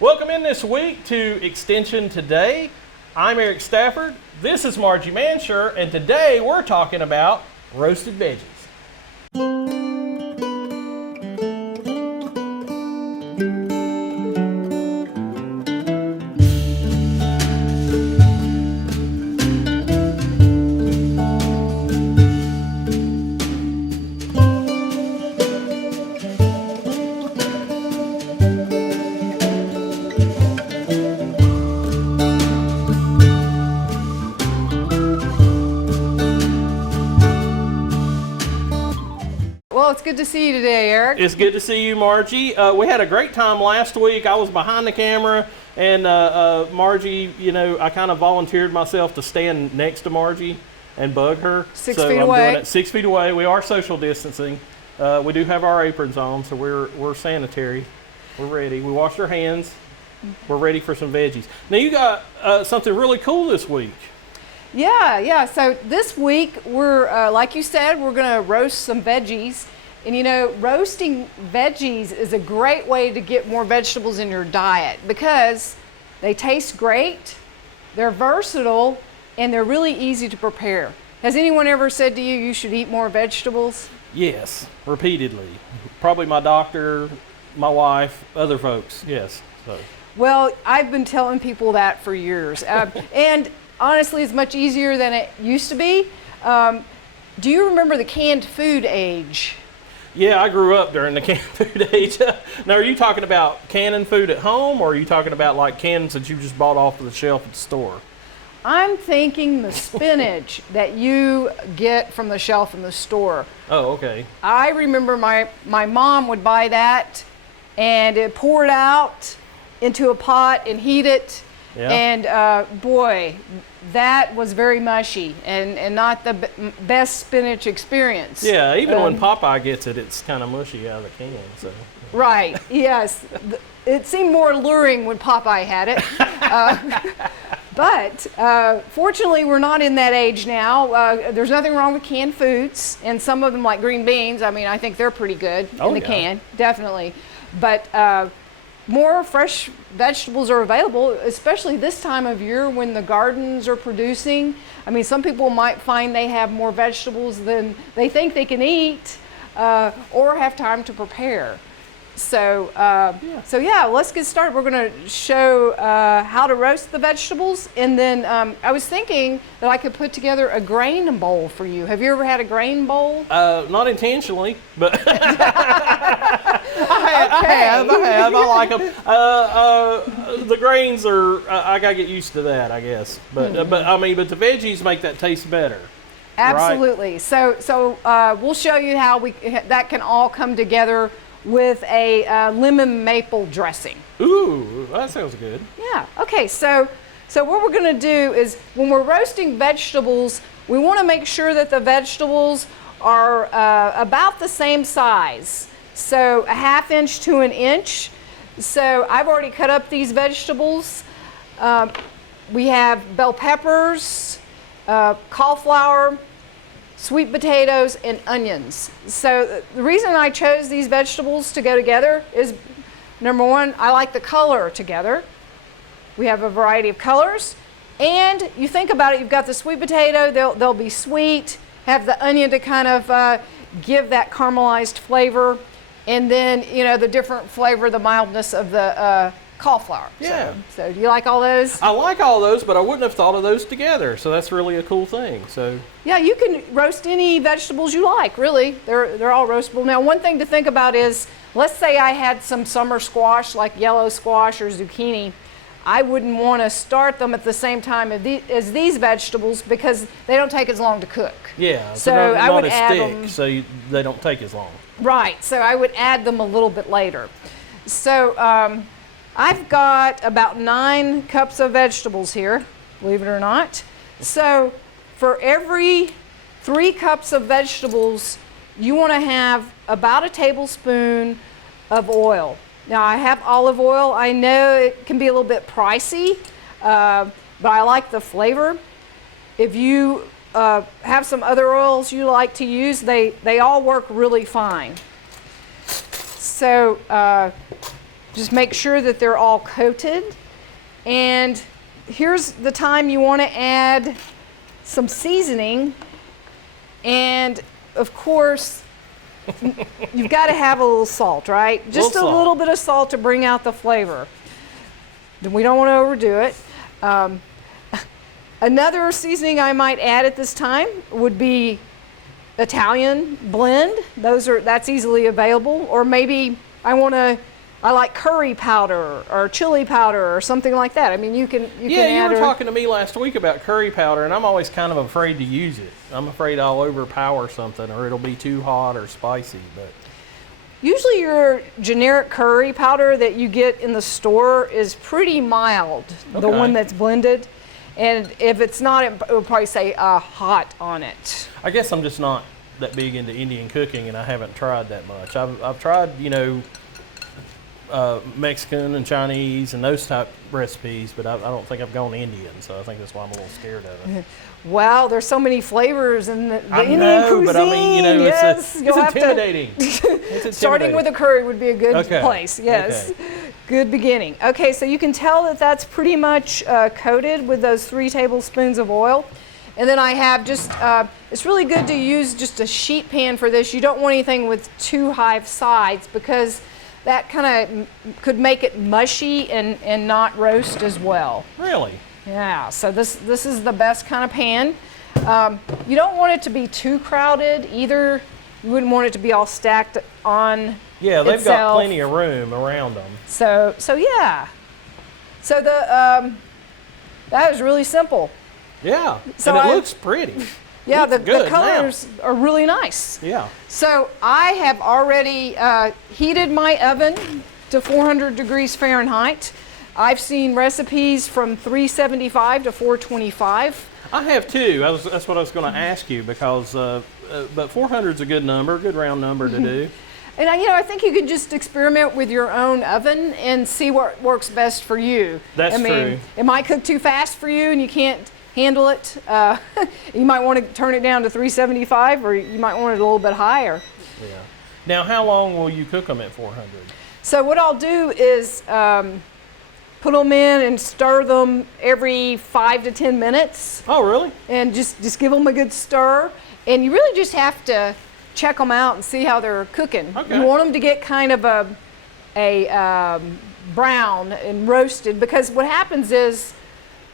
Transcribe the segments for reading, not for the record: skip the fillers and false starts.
Welcome in this week to Extension Today. I'm Eric Stafford. This is Margie Mansher, and today we're talking about roasted veggies. Well, it's good to see you today, Eric. It's good to see you, Margie. We had a great time last week. I was behind the camera, and Margie, I kind of volunteered myself to stand next to Margie and bug her. 6 feet away. Doing it 6 feet away. We are social distancing. We do have our aprons on, so we're sanitary. We're ready. We washed our hands. We're ready for some veggies. Now, you got something really cool this week. Yeah. So this week, we're, like you said, we're going to roast some veggies. And roasting veggies is a great way to get more vegetables in your diet because they taste great, they're versatile, and they're really easy to prepare. Has anyone ever said to you, you should eat more vegetables? Yes, repeatedly. Probably my doctor, my wife, other folks, yes. So. Well, I've been telling people that for years. And honestly, it's much easier than it used to be. Do you remember the canned food age? Yeah, I grew up during the canned food age. Now, are you talking about canning food at home, or are you talking about like cans that you just bought off of the shelf at the store? I'm thinking the spinach that you get from the shelf in the store. Oh, okay. I remember my mom would buy that and pour it out into a pot and heat it. Yeah. And boy, that was very mushy and not the best spinach experience. Yeah, even when Popeye gets it, it's kind of mushy out of the can. So. Right, yes. It seemed more alluring when Popeye had it. But fortunately, we're not in that age now. There's nothing wrong with canned foods, and some of them, like green beans, I think they're pretty good in the can, definitely. But more fresh vegetables are available, especially this time of year when the gardens are producing. Some people might find they have more vegetables than they think they can eat or have time to prepare. So let's get started. We're going to show how to roast the vegetables, and then I was thinking that I could put together a grain bowl for you. Have you ever had a grain bowl? Not intentionally, but I have. I like them. The grains are. I gotta get used to that, I guess. But the veggies make that taste better. Absolutely. Right? So we'll show you how that can all come together with a lemon maple dressing. Ooh, that sounds good. Yeah. Okay. So what we're going to do is when we're roasting vegetables, we want to make sure that the vegetables are about the same size. So a 1/2 inch to 1 inch. So I've already cut up these vegetables. We have bell peppers, cauliflower, sweet potatoes, and onions. So the reason I chose these vegetables to go together is, number one, I like the color together. We have a variety of colors. And you think about it, you've got the sweet potato, they'll be sweet, have the onion to kind of give that caramelized flavor, and then, the different flavor, the mildness of the cauliflower. Yeah. So do you like all those? I like all those, but I wouldn't have thought of those together. So that's really a cool thing. So. Yeah, you can roast any vegetables you like, really. They're all roastable. Now, one thing to think about is, let's say I had some summer squash, like yellow squash or zucchini. I wouldn't want to start them at the same time as these vegetables because they don't take as long to cook. Yeah, so I would add thick, them. so they don't take as long. Right, so I would add them a little bit later. So I've got about 9 cups of vegetables here, believe it or not. So for every 3 cups of vegetables, you want to have about a tablespoon of oil. Now, I have olive oil. I know it can be a little bit pricey, but I like the flavor. If you have some other oils you like to use, they all work really fine. So Just make sure that they're all coated. And here's the time you want to add some seasoning. And of course, you've got to have a little salt, right? Just a little bit of salt to bring out the flavor. We don't want to overdo it. Another seasoning I might add at this time would be Italian blend. That's easily available. Or maybe I like curry powder or chili powder or something like that. I mean, you can you were talking to me last week about curry powder, and I'm always kind of afraid to use it. I'm afraid I'll overpower something, or it'll be too hot or spicy. But usually your generic curry powder that you get in the store is pretty mild, the one that's blended. And if it's not, it will probably say hot on it. I guess I'm just not that big into Indian cooking, and I haven't tried that much. I've tried, Mexican and Chinese and those type recipes, but I don't think I've gone Indian, so I think that's why I'm a little scared of it. Well, there's so many flavors in the Indian cuisine. But I mean, yes, it's intimidating. Starting with a curry would be a good place. Yes, good beginning. Okay, so you can tell that that's pretty much coated with those 3 tablespoons of oil. And then I have just, it's really good to use just a sheet pan for this. You don't want anything with too high sides because that kind of could make it mushy and not roast as well. Really? Yeah, so this is the best kind of pan. You don't want it to be too crowded either. You wouldn't want it to be all stacked on Yeah, they've itself. got plenty of room around them. So yeah. So that is really simple. Yeah, So and it looks pretty. Yeah, Looks the colors are really nice. Yeah. So I have already heated my oven to 400 degrees Fahrenheit. I've seen recipes from 375 to 425. I have too. That's what I was going to ask you because, but 400 is a good number, good round number to do. And I think you can just experiment with your own oven and see what works best for you. That's true. It might cook too fast for you and you can't handle it. You might want to turn it down to 375 or you might want it a little bit higher. Yeah. Now, how long will you cook them at 400? So what I'll do is put them in and stir them every 5 to 10 minutes. Oh, really? And just give them a good stir. And you really just have to check them out and see how they're cooking. Okay. You want them to get kind of a brown and roasted because what happens is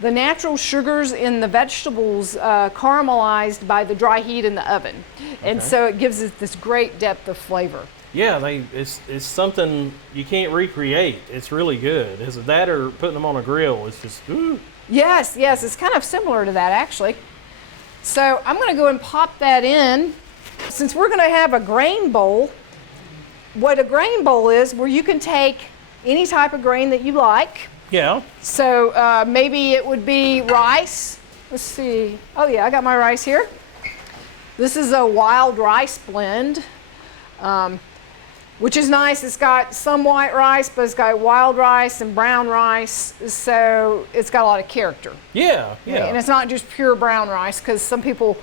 the natural sugars in the vegetables caramelized by the dry heat in the oven. And so it gives it this great depth of flavor. Yeah, it's something you can't recreate. It's really good. Is it that or putting them on a grill? It's just, ooh. Yes, it's kind of similar to that actually. So I'm going to go and pop that in. Since we're going to have a grain bowl, what a grain bowl is, where you can take any type of grain that you like. Yeah. So maybe it would be rice. Let's see. Oh yeah, I got my rice here. This is a wild rice blend, which is nice. It's got some white rice, but it's got wild rice and brown rice, so it's got a lot of character. Yeah. And it's not just pure brown rice, because some people,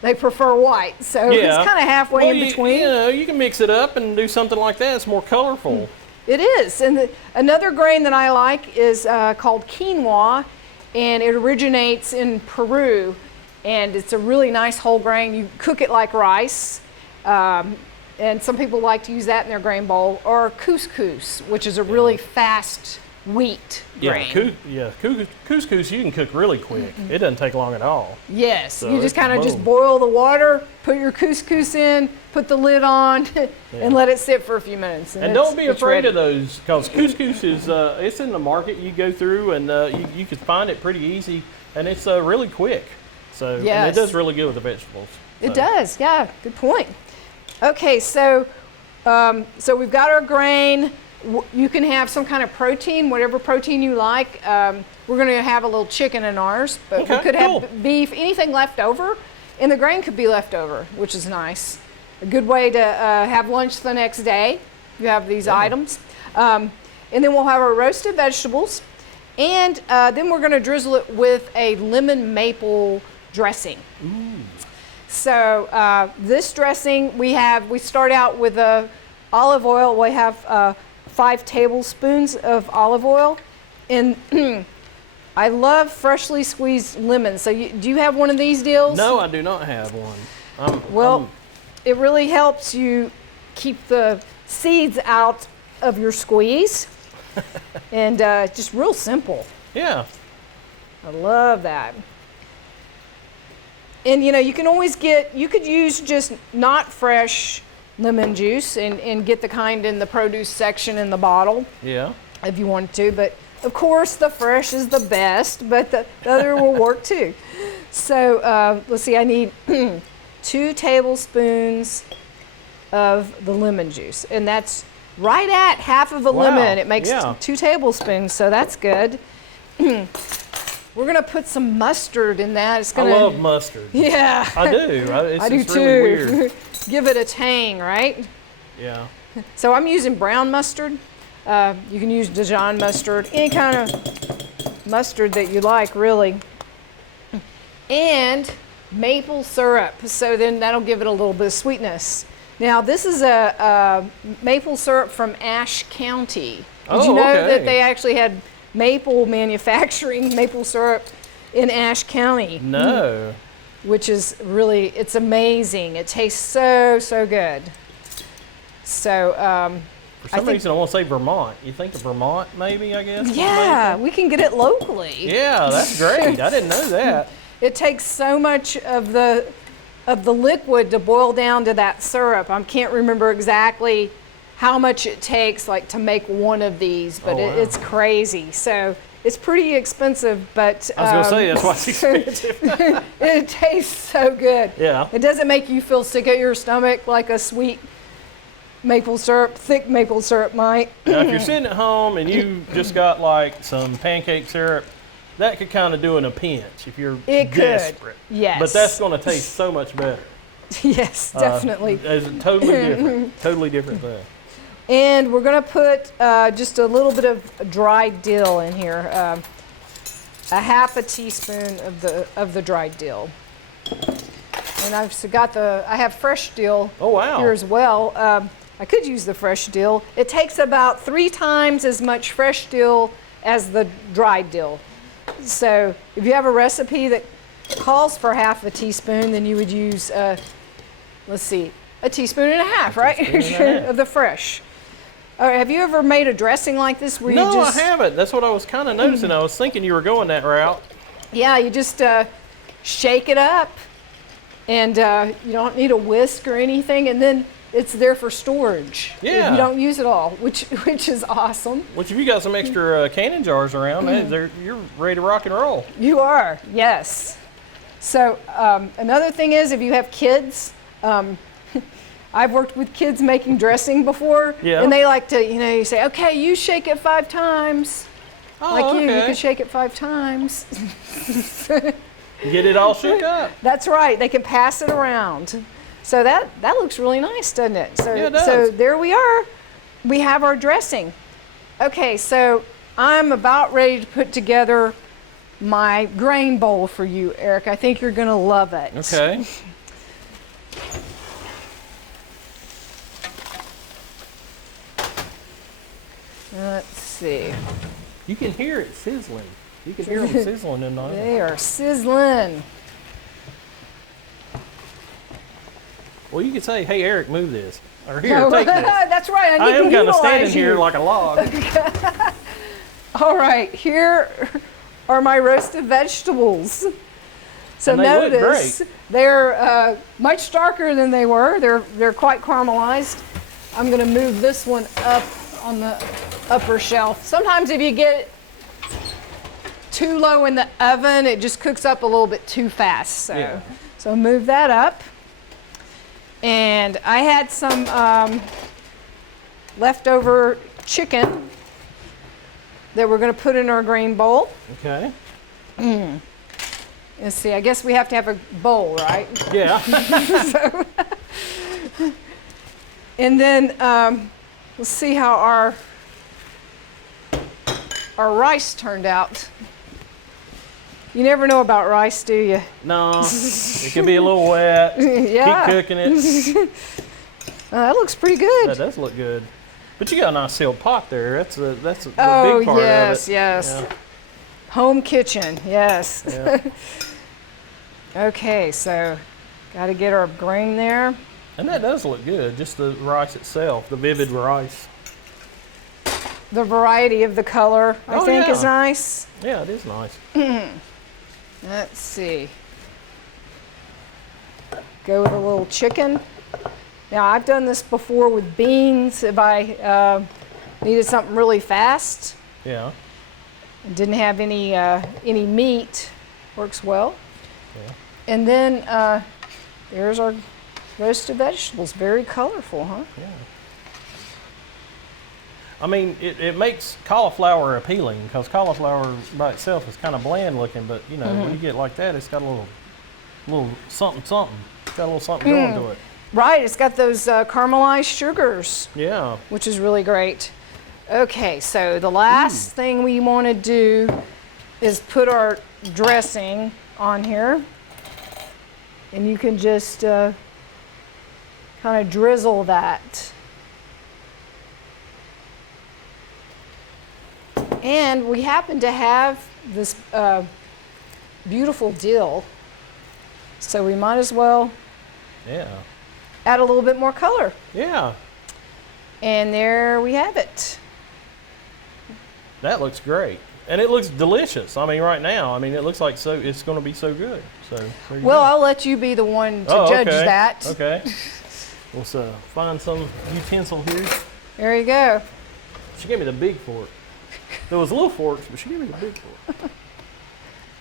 they prefer white, so it's kind of halfway in between. You can mix it up and do something like that. It's more colorful. It is. And another grain that I like is called quinoa, and it originates in Peru, and it's a really nice whole grain. You cook it like rice, and some people like to use that in their grain bowl, or couscous, which is a really fast wheat grain. Couscous you can cook really quick. It doesn't take long at all. Yes, So you just kind of boom. just boil the water, put your couscous in, put the lid on, and let it sit for a few minutes. And don't be afraid of those, because couscous is it's in the market. You go through and you can find it pretty easy, and it's really quick. So and it does really good with the vegetables. So. It does, yeah. Good point. Okay, so we've got our grain. You can have some kind of protein, whatever protein you like. We're going to have a little chicken in ours, but we could have beef, anything left over, and the grain could be left over, which is nice. A good way to have lunch the next day. You have these items. And then we'll have our roasted vegetables, and then we're going to drizzle it with a lemon maple dressing. So this dressing, we start out with olive oil. We have 5 tablespoons of olive oil. And I love freshly squeezed lemons. So do you have one of these deals? No, I do not have one. Well, it really helps you keep the seeds out of your squeeze. And just real simple. Yeah. I love that. And you can always you could use just not fresh lemon juice and get the kind in the produce section in the bottle. Yeah. If you wanted to, but of course the fresh is the best, but the other will work too. So let's see, I need 2 tablespoons of the lemon juice, and that's right at half of a lemon. It makes 2 tablespoons, so that's good. We're gonna put some mustard in that. It's gonna. I love mustard. Yeah. I do. I do it's too. Really weird. Give it a tang, right? Yeah. So I'm using brown mustard. You can use Dijon mustard, any kind of mustard that you like, really. And maple syrup. So then that'll give it a little bit of sweetness. Now this is a maple syrup from Ashe County. Did you know that they actually had maple manufacturing, maple syrup in Ashe County? No. Which is really, it's amazing. It tastes so, so good. So, for some reason, I want to say Vermont. You think of Vermont, maybe, I guess? Yeah, we can get it locally. Yeah, that's great. I didn't know that. It takes so much of the liquid to boil down to that syrup. I can't remember exactly how much it takes to make one of these, but it's crazy. So it's pretty expensive, but I was going to say that's why it's expensive. It tastes so good. Yeah. It doesn't make you feel sick at your stomach like a sweet maple syrup, thick maple syrup might. Now, if you're sitting at home and you just got some pancake syrup, that could kind of do in a pinch if you're desperate. Yes. But that's going to taste so much better. Yes, definitely. It's totally different. Totally different thing. And we're going to put just a little bit of dried dill in here, a half a teaspoon of the dried dill. And I have fresh dill here as well. I could use the fresh dill. It takes about 3 times as much fresh dill as the dried dill. So if you have a recipe that calls for half a teaspoon, then you would use, let's see, a teaspoon and a half, right? Of the fresh. Have you ever made a dressing like this where No, I haven't. That's what I was kind of noticing. I was thinking you were going that route. Yeah, you just shake it up, and you don't need a whisk or anything, and then it's there for storage. Yeah. If you don't use it all, which is awesome. Which if you got some extra canning jars around, you're ready to rock and roll. You are, yes. So another thing is, if you have kids, I've worked with kids making dressing before, and they like to, you say, okay, you shake it 5 times. You can shake it 5 times. Get it all shook up. That's right. They can pass it around. So that looks really nice, doesn't it? So, yeah, it does. So there we are. We have our dressing. Okay, so I'm about ready to put together my grain bowl for you, Eric. I think you're going to love it. Okay. Let's see. You can hear it sizzling. You can hear them sizzling in there. They are sizzling. Well, you could say, hey, Eric, move this. Or here, take this. That's right. I am kind of standing here like a log. All right, here are my roasted vegetables. So notice they're much darker than they were. They're quite caramelized. I'm going to move this one up on the upper shelf. Sometimes if you get it too low in the oven, it just cooks up a little bit too fast. So move that up. And I had some leftover chicken that we're going to put in our grain bowl. Okay. Let's see, I guess we have to have a bowl, right? Yeah. And then let's see how our rice turned out. You never know about rice, do you? No, it can be a little wet. Yeah. Keep cooking it. That looks pretty good. That does look good. But you got a nice sealed pot there. That's the Oh, big part yes, of it. yes. Yeah. Home kitchen, yes. Yeah. Okay, so got to get our grain there. And that does look good, just the rice itself, the vivid rice. The variety of the color, I think, is nice. Yeah, it is nice. Let's see. Go with a little chicken. Now, I've done this before with beans if I needed something really fast. Yeah. And didn't have any meat. Works well. Yeah. And then there's our roasted vegetables. Very colorful, huh? Yeah. I mean, it makes cauliflower appealing because cauliflower by itself is kind of bland looking, but you know, when you get like that, it's got a little something. It's got a little something going to it. Right, it's got those caramelized sugars. Yeah. Which is really great. Okay, so the last thing we want to do is put our dressing on here. And you can just kind of drizzle that. And we happen to have this beautiful dill, so we might as well add a little bit more color. Yeah. And there we have it. That looks great. And it looks delicious. I mean, right now, it looks like it's going to be so good. So there you Well, go. I'll let you be the one to judge okay. that. Okay. Let's find some utensil here. There you go. She gave me the big fork. There was little forks, but she gave me the big fork.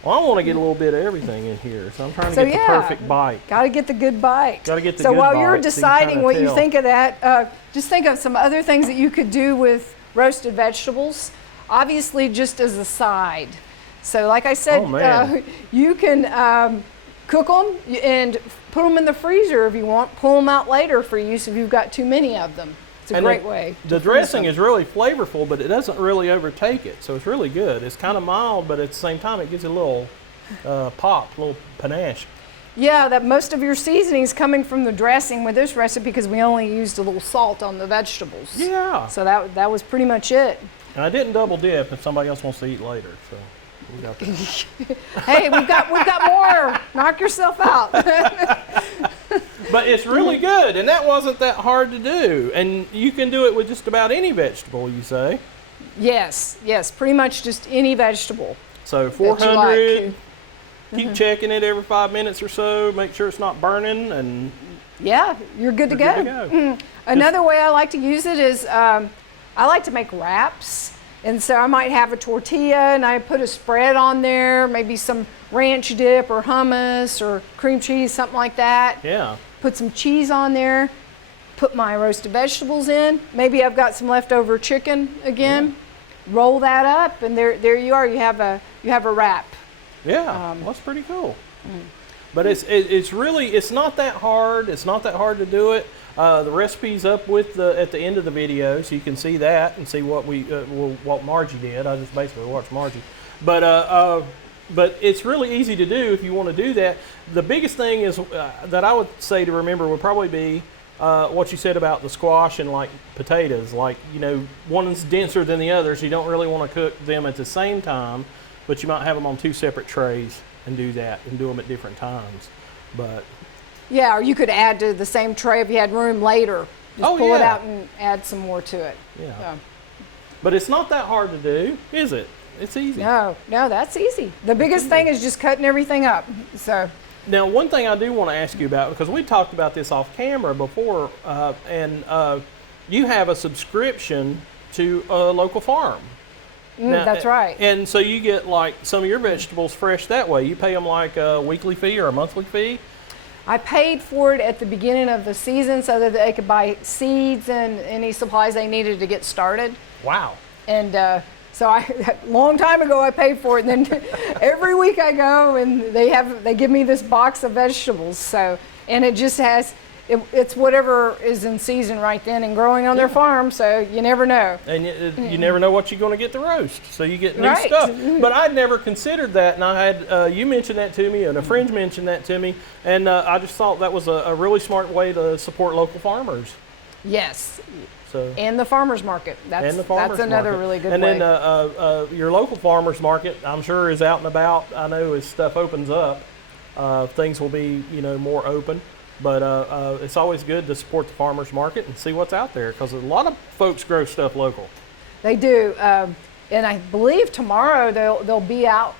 Well, I want to get a little bit of everything in here, so I'm trying to get the perfect bite. Got to get the good bite. Got to get the so good while bite. you're So deciding kinda what you tell. think of that, just think of some other things that you could do with roasted vegetables, obviously just as a side. So like I said, you can cook them and put them in the freezer if you want, pull them out later for use if you've got too many of them. It's a great way. The dressing is really flavorful, but it doesn't really overtake it, so it's really good. It's kind of mild, but at the same time, it gives it a little pop, a little panache. Yeah, that most of your seasonings coming from the dressing with this recipe because we only used a little salt on the vegetables. Yeah. So that was pretty much it. And I didn't double dip if somebody else wants to eat later, so we got that. Hey, we've got more. Knock yourself out. But it's really good, and that wasn't that hard to do. And you can do it with just about any vegetable, you say? Yes, pretty much just any vegetable. So 400, keep checking it every 5 minutes or so, make sure it's not burning, and yeah, you're good to go. Another way I like to use it is I like to make wraps. And so I might have a tortilla and I put a spread on there, maybe some ranch dip or hummus or cream cheese, something like that. Yeah. Put some cheese on there, put my roasted vegetables in. Maybe I've got some leftover chicken again. Yeah. Roll that up, and there you are. You have a wrap. Yeah, well, that's pretty cool. But it's really not that hard. It's not that hard to do it. The recipe's up at the end of the video, so you can see that and see what Margie did. I just basically watched Margie, but it's really easy to do if you want to do that. The biggest thing is that I would say to remember would probably be what you said about the squash and like potatoes. Like, one's denser than the other, so you don't really want to cook them at the same time, but you might have them on two separate trays and do that and do them at different times. But yeah, or you could add to the same tray if you had room later. Just pull it out and add some more to it. Yeah. So. But it's not that hard to do, is it? It's easy. No, that's easy. The biggest thing is just cutting everything up. So. Now, one thing I do want to ask you about, because we talked about this off camera before, and you have a subscription to a local farm. Now, that's right. And so you get like some of your vegetables fresh that way. You pay them like a weekly fee or a monthly fee? I paid for it at the beginning of the season so that they could buy seeds and any supplies they needed to get started. Wow. And so a long time ago I paid for it, and then every week I go and they give me this box of vegetables. So, and it just has, it's whatever is in season right then and growing on their farm, so you never know. And you never know what you're going to get to roast, so you get new stuff. But I'd never considered that, and I had you mentioned that to me, and a friend mentioned that to me, and I just thought that was a really smart way to support local farmers. Yes. So. And the farmer's market. That's another market. really good and way. And then your local farmer's market, I'm sure, is out and about. I know as stuff opens up, things will be, more open. But it's always good to support the farmer's market and see what's out there, because a lot of folks grow stuff local. They do. And I believe tomorrow they'll be out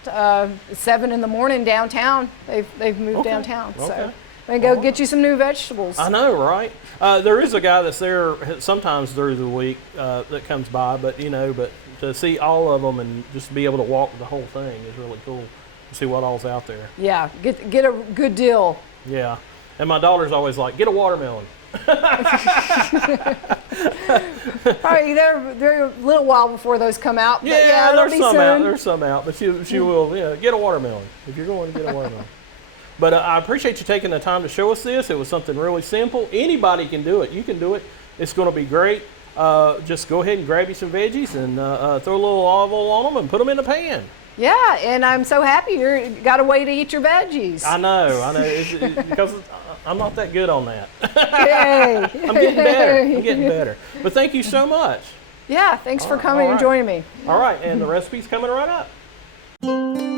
7 in the morning downtown. They've moved downtown. Okay. So they go get you some new vegetables. I know, right? There is a guy that's there sometimes through the week that comes by, but to see all of them and just be able to walk the whole thing is really cool. To see what all's out there. Yeah, get a good deal. Yeah, and my daughter's always like, get a watermelon. Probably they're a little while before those come out. But yeah, there'll be some out. There's some out, but she will. Yeah, get a watermelon if you're going to get a watermelon. But I appreciate you taking the time to show us this. It was something really simple. Anybody can do it. You can do it. It's going to be great. Just go ahead and grab you some veggies and throw a little olive oil on them and put them in the pan. Yeah, and I'm so happy you got a way to eat your veggies. I know. It's because I'm not that good on that. Yay. I'm getting better. But thank you so much. Yeah, thanks for coming and joining me. All right, and the recipe's coming right up.